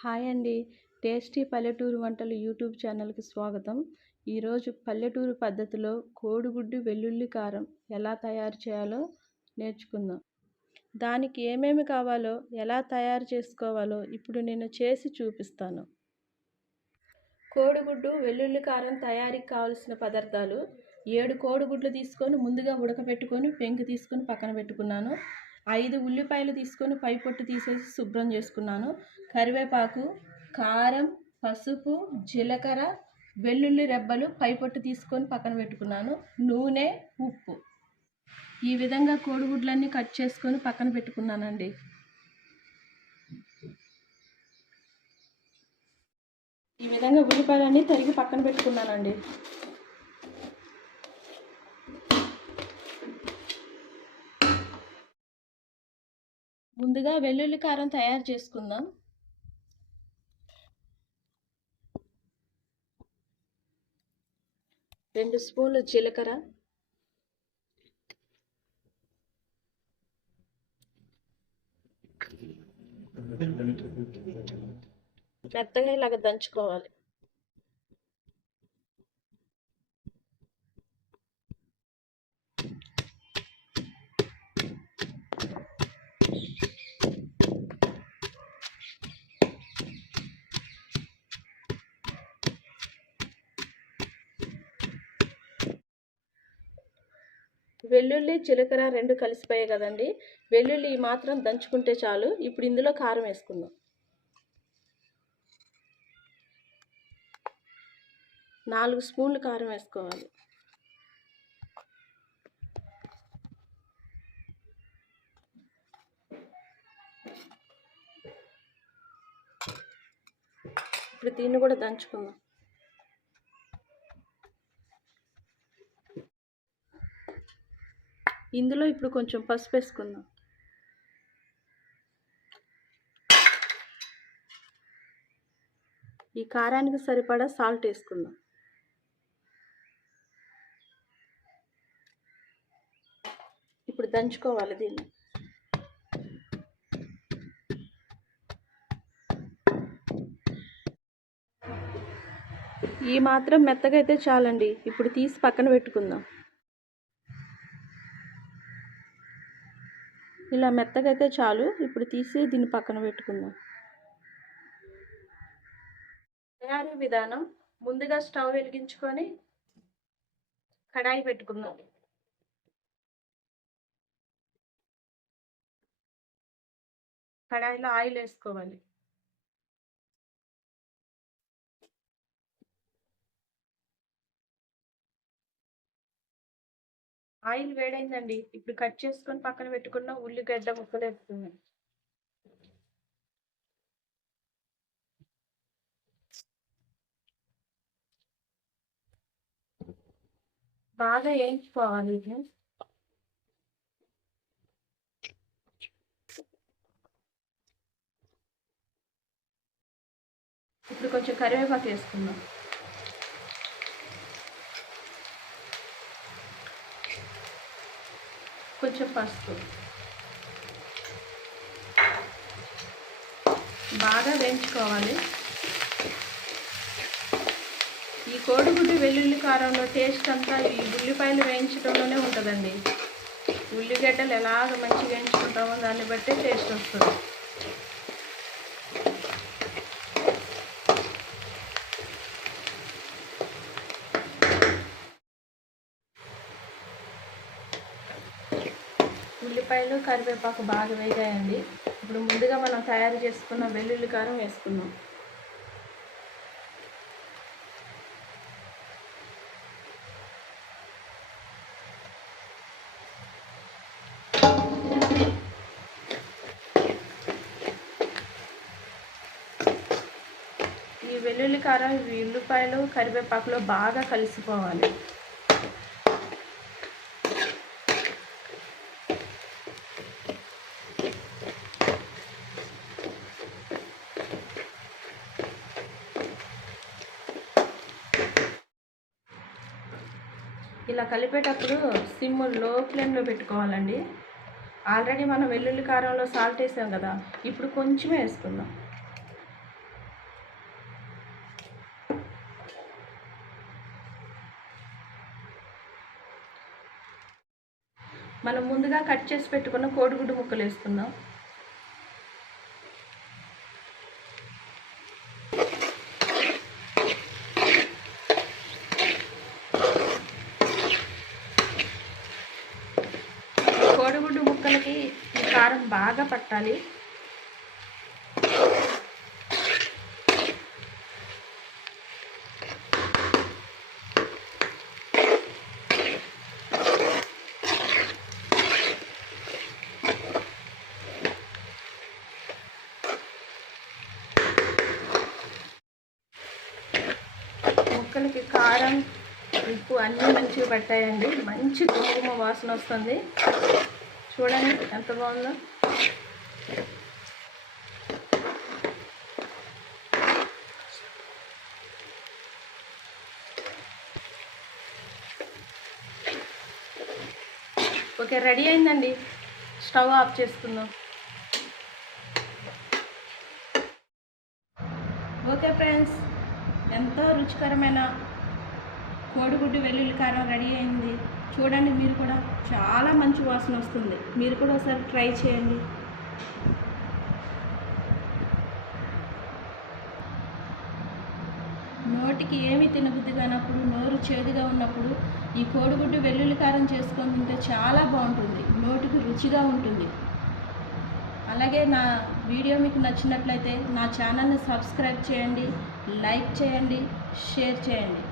Hi అండి. Tasty పల్లెటూరు వంటలు యూట్యూబ్ ఛానల్‌కి స్వాగతం. ఈరోజు పల్లెటూరు పద్ధతిలో కోడిగుడ్డు వెల్లుల్లి కారం ఎలా తయారు చేయాలో నేర్చుకుందాం. దానికి ఏమేమి కావాలో, ఎలా తయారు చేసుకోవాలో ఇప్పుడు నేను చేసి చూపిస్తాను. కోడిగుడ్డు వెల్లుల్లి కారం తయారీకి కావాల్సిన పదార్థాలు: 7 కోడిగుడ్లు తీసుకొని ముందుగా ఉడకబెట్టుకొని పెంకు తీసుకొని పక్కన పెట్టుకున్నాను. 5 ఉల్లిపాయలు తీసుకొని పై పొట్టు తీసేసి శుభ్రం చేసుకున్నాను. కరివేపాకు, కారం, పసుపు, జీలకర్ర, వెల్లుల్లి రెబ్బలు పై పొట్టు తీసుకొని పక్కన పెట్టుకున్నాను. నూనె, ఉప్పు. ఈ విధంగా కోడిగుడ్లన్నీ కట్ చేసుకొని పక్కన పెట్టుకున్నానండి. ఈ విధంగా ఉల్లిపాయలన్నీ తరిగి పక్కన పెట్టుకున్నానండి. ముందుగా వెల్లుల్లి కారం తయారు చేసుకుందాం. రెండు స్పూన్లు జీలకర్ర, మెత్తగా ఇలాగ దంచుకోవాలి. వెల్లుల్లి, జీలకర్ర రెండు కలిసిపోయాయి కదండి. వెల్లుల్లి మాత్రం దంచుకుంటే చాలు. ఇప్పుడు ఇందులో కారం వేసుకుందాం. 4 స్పూన్లు కారం వేసుకోవాలి. ఇప్పుడు దీన్ని కూడా దంచుకుందాం. ఇందులో ఇప్పుడు కొంచెం పసుపు వేసుకుందాం. ఈ కారానికి సరిపడా సాల్ట్ వేసుకుందాం. ఇప్పుడు దంచుకోవాలి దీన్ని. ఈ మాత్రం మెత్తగా అయితే చాలండి. ఇప్పుడు తీసి పక్కన పెట్టుకుందాం. ఇలా మెత్తగా అయితే చాలు. ఇప్పుడు తీసి దీన్ని పక్కన పెట్టుకుందాం. తయారీ విధానం: ముందుగా స్టవ్ వెలిగించుకొని కడాయి పెట్టుకుందాం. కడాయిలో ఆయిల్ వేసుకోవాలి. ఆయిల్ వేడైందండి. ఇప్పుడు కట్ చేసుకొని పక్కన పెట్టుకున్న ఉల్లిగడ్డ ముక్కలు వేస్తున్నాం. బాగా వేయించుకోవాలి. ఇప్పుడు కొంచెం కరివేపాకు వేసుకుందాం. కొంచెం పసుపు. బాగా వేయించుకోవాలి. ఈ కోడిగుడ్డు వెల్లుల్లి కారంలో టేస్ట్ అంతా ఈ ఉల్లిపాయలు వేయించడంలోనే ఉంటుందండి. ఉల్లిగడ్డలు ఎలాగ మంచిగా వేయించుకుంటామో దాన్ని బట్టే టేస్ట్ వస్తుంది. ఉల్లిపాయలు, కరివేపాకు బాగా వేగాయండి. ఇప్పుడు ముందుగా మనం తయారు చేసుకున్న వెల్లుల్లి కారం వేసుకుందాం. ఈ వెల్లుల్లి కారం ఉల్లిపాయలు, కరివేపాకులో బాగా కలిసిపోవాలి. ఇలా కలిపేటప్పుడు సిమ్ లో ఫ్లేమ్లో పెట్టుకోవాలండి. ఆల్రెడీ మనం వెల్లుల్లి కారంలో సాల్ట్ వేసాం కదా. ఇప్పుడు కొంచెమే వేసుకుందాం. మనం ముందుగా కట్ చేసి పెట్టుకున్న కోడిగుడ్డు ముక్కలు వేసుకుందాం. కోడిగుడ్డు ముక్కలకి ఈ కారం బాగా పట్టాలి. ముక్కలకి కారం, ఉప్పు అన్నీ మంచిగా పట్టాయండి. మంచి కుంకుమ వాసన వస్తుంది. చూడండి ఎంత బాగుందో. ఓకే, రెడీ అయిందండి. స్టవ్ ఆఫ్ చేసుకుందాం. ఓకే ఫ్రెండ్స్, ఎంతో రుచికరమైన కోడిగుడ్డు వెల్లుల్లి కారం రెడీ అయింది. చూడండి, మీరు కూడా చాలా మంచి వాసన వస్తుంది. మీరు కూడా ఒకసారి ట్రై చేయండి. నోటికి ఏమీ తినబుద్ధి కానప్పుడు, నోరు చేదుగా ఉన్నప్పుడు ఈ కోడిగుడ్డు వెల్లుల్లి కారం చేసుకొని తింటే చాలా బాగుంటుంది. నోటికి రుచిగా ఉంటుంది. అలాగే నా వీడియో మీకు నచ్చినట్లయితే నా ఛానల్ని సబ్స్క్రైబ్ చేయండి, లైక్ చేయండి, షేర్ చేయండి.